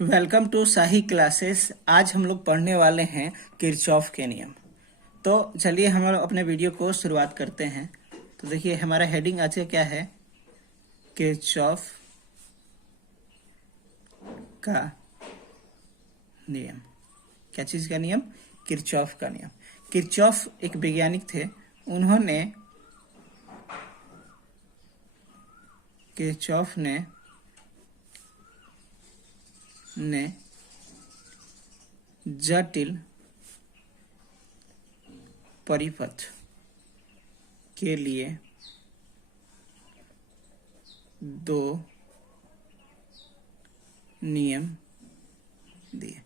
Welcome to shahi classes. आज हम लोग पढ़ने वाले हैं किरचॉफ के नियम। तो चलिए हम लोग अपने वीडियो को शुरुआत करते हैं। तो देखिए हमारा हेडिंग आज का क्या है, किरचॉफ का नियम। क्या चीज़ का नियम? किरचॉफ का नियम। किरचॉफ एक वैज्ञानिक थे, उन्होंने किरचॉफ ने जटिल परिपथ के लिए दो नियम दिए।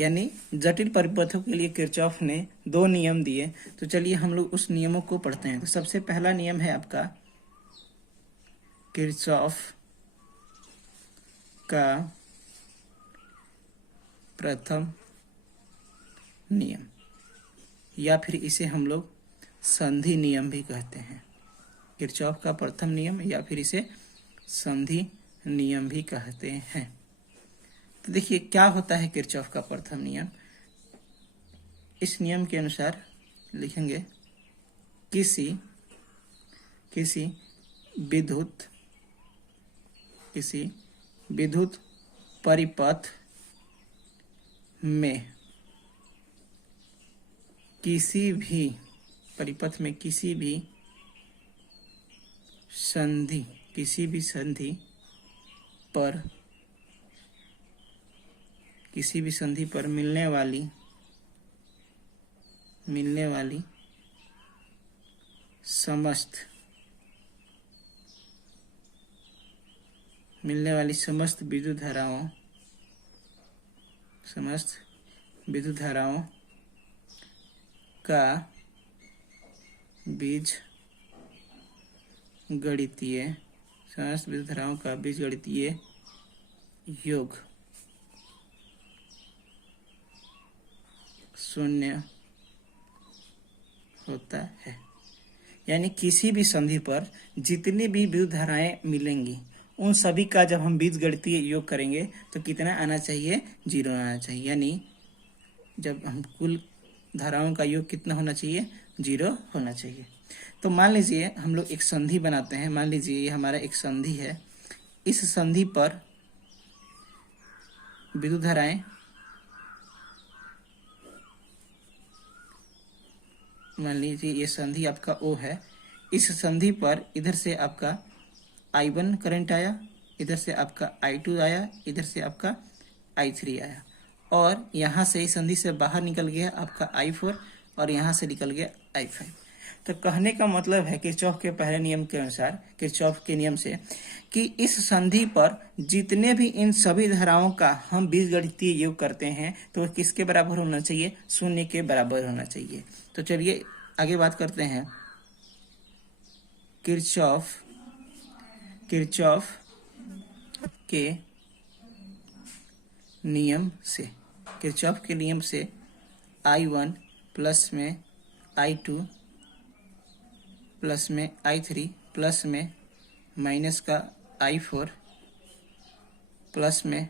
यानी जटिल परिपथों के लिए किरचॉफ ने दो नियम दिए। तो चलिए हम लोग उस नियमों को पढ़ते हैं। तो सबसे पहला नियम है आपका किरचॉफ का प्रथम नियम, या फिर इसे हम लोग संधि नियम भी कहते हैं। किरचॉफ का प्रथम नियम या फिर इसे संधि नियम भी कहते हैं। तो देखिए क्या होता है किरचॉफ का प्रथम नियम। इस नियम के अनुसार लिखेंगे किसी विद्युत परिपथ में किसी भी संधि पर मिलने वाली समस्त विद्युत धाराओं का बीजगणितीय योग शून्य होता है। यानी किसी भी संधि पर जितनी भी विद्युत धाराएं मिलेंगी उन सभी का जब हम बीजगणितीय योग करेंगे तो कितना आना चाहिए? 0 आना चाहिए। यानी जब हम कुल धाराओं का योग कितना होना चाहिए? 0 होना चाहिए। तो मान लीजिए हम लोग एक संधि बनाते हैं। मान लीजिए ये हमारा एक संधि है। इस संधि पर विद्युत धाराएं मान लीजिए ये संधि आपका O है। इस संधि पर इधर से आपका I1 करंट आया, इधर से आपका I2 आया, इधर से आपका I3 आया, और यहाँ से इस संधि से बाहर निकल गया आपका I4 और यहाँ से निकल गया I5। तो कहने का मतलब है किरचॉफ के पहले नियम के अनुसार, किरचॉफ के नियम से, कि इस संधि पर जितने भी इन सभी धाराओं का हम बीजगणितीय योग करते हैं तो वह किसके बराबर होना चाहिए? 0 के बराबर होना चाहिए। तो चलिए आगे बात करते हैं किरचॉफ के नियम से। किरचॉफ के नियम से I1 प्लस में I2 प्लस में I3 प्लस में माइनस का I4 प्लस में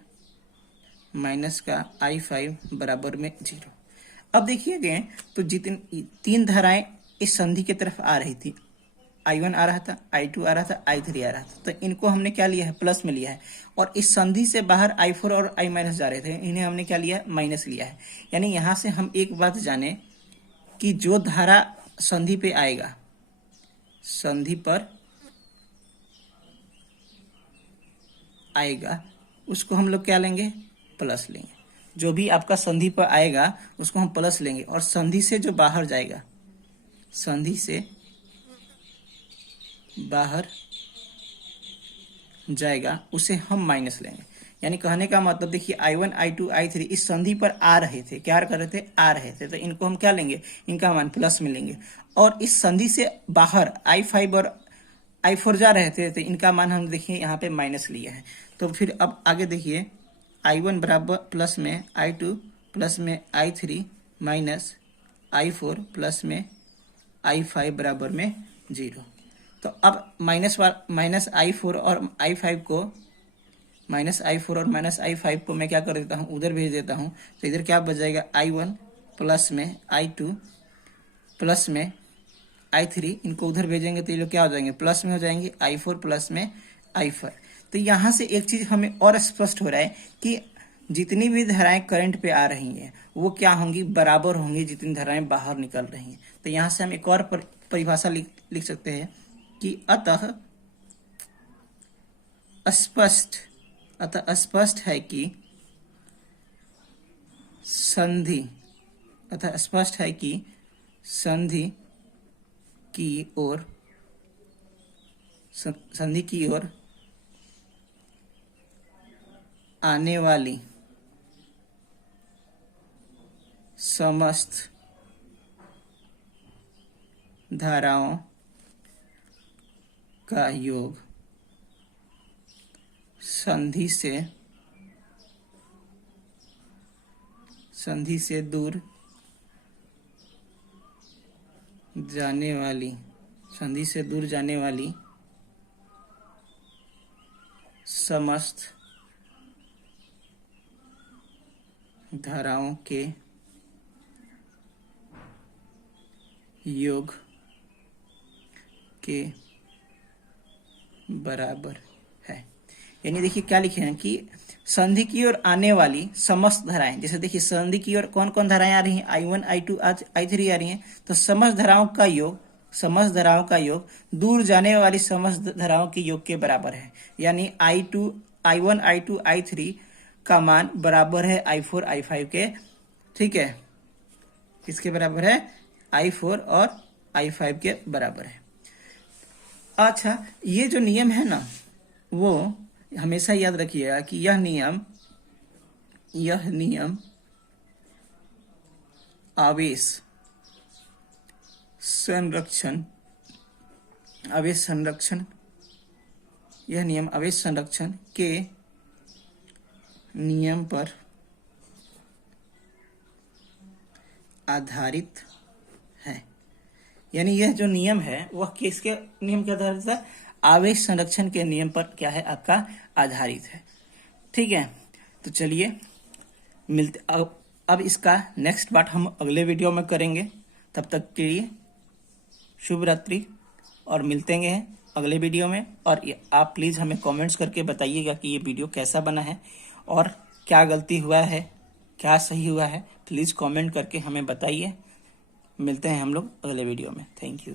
माइनस का I5 बराबर में 0। अब देखिए तो जितनी तीन धाराएं इस संधि की तरफ आ रही थी, I1 आ रहा था, I2 आ रहा था, I3 आ रहा था, तो इनको हमने क्या लिया है? प्लस में लिया है। और इस संधि से बाहर I4 और I माइनस जा रहे थे, इन्हें हमने क्या लिया? माइनस लिया है। यानी यहां से हम एक बात जाने कि जो धारा संधि पे आएगा, संधि पर आएगा, उसको हम लोग क्या लेंगे? प्लस लेंगे। जो भी आपका संधि पर आएगा उसको हम प्लस लेंगे, और संधि से जो बाहर जाएगा, संधि से बाहर जाएगा, उसे हम माइनस लेंगे। यानी कहने का मतलब देखिए I1 I2 I3 इस संधि पर आ रहे थे, क्या कर रहे थे? आ रहे थे, तो इनको हम क्या लेंगे? इनका मान प्लस में लेंगे। और इस संधि से बाहर I5 और I4 जा रहे थे, तो इनका मान हम देखिए यहाँ पे माइनस लिया है। तो फिर अब आगे देखिए I1 बराबर प्लस में I2 प्लस में I3 माइनस I4 प्लस में I5 बराबर में 0। तो अब माइनस I4 और I5 को -i4 और -i5 को मैं क्या कर देता हूँ, उधर भेज देता हूँ। तो इधर क्या बच जाएगा, i1 प्लस में i2 प्लस में i3, इनको उधर भेजेंगे तो ये लोग क्या हो जाएंगे, प्लस में हो जाएंगे, i4 प्लस में i5। तो यहाँ से एक चीज हमें और स्पष्ट हो रहा है कि जितनी भी धाराएं करंट पे आ रही हैं वो क्या होंगी, बराबर होंगी जितनी धाराएं बाहर निकल रही हैं। तो यहाँ से हम एक और परिभाषा लिख सकते हैं कि अतः स्पष्ट है कि संधि की ओर आने वाली समस्त धाराओं का योग संधि से दूर जाने वाली समस्त धाराओं के योग के बराबर है। यानी देखिए क्या लिखे हैं कि संधि की ओर आने वाली समस्त धाराएं, जैसे देखिए संधि की ओर कौन कौन धाराएं आ रही हैं, i1 i2 i3 आ रही हैं, तो समस्त धाराओं का योग दूर जाने वाली समस्त धाराओं के योग के बराबर है। यानी i1 i2 i3 का मान बराबर है i4 i5 के। ठीक है, किसके बराबर है, i4 और i5 के बराबर है। अच्छा, ये जो नियम है ना, वो हमेशा याद रखिएगा कि यह नियम आवेश संरक्षण के नियम पर आधारित है। यानी यह जो नियम है वह किसके नियम के आधारित है, आवेश संरक्षण के नियम पर क्या है, आपका आधारित है। ठीक है, तो चलिए मिलते, अब इसका नेक्स्ट पार्ट हम अगले वीडियो में करेंगे। तब तक के लिए शुभ रात्रि और मिलते हैं अगले वीडियो में। और आप प्लीज़ हमें कमेंट्स करके बताइएगा कि ये वीडियो कैसा बना है और क्या गलती हुआ है, क्या सही हुआ है। प्लीज़ कमेंट करके हमें बताइए। मिलते हैं हम लोग अगले वीडियो में। Thank you.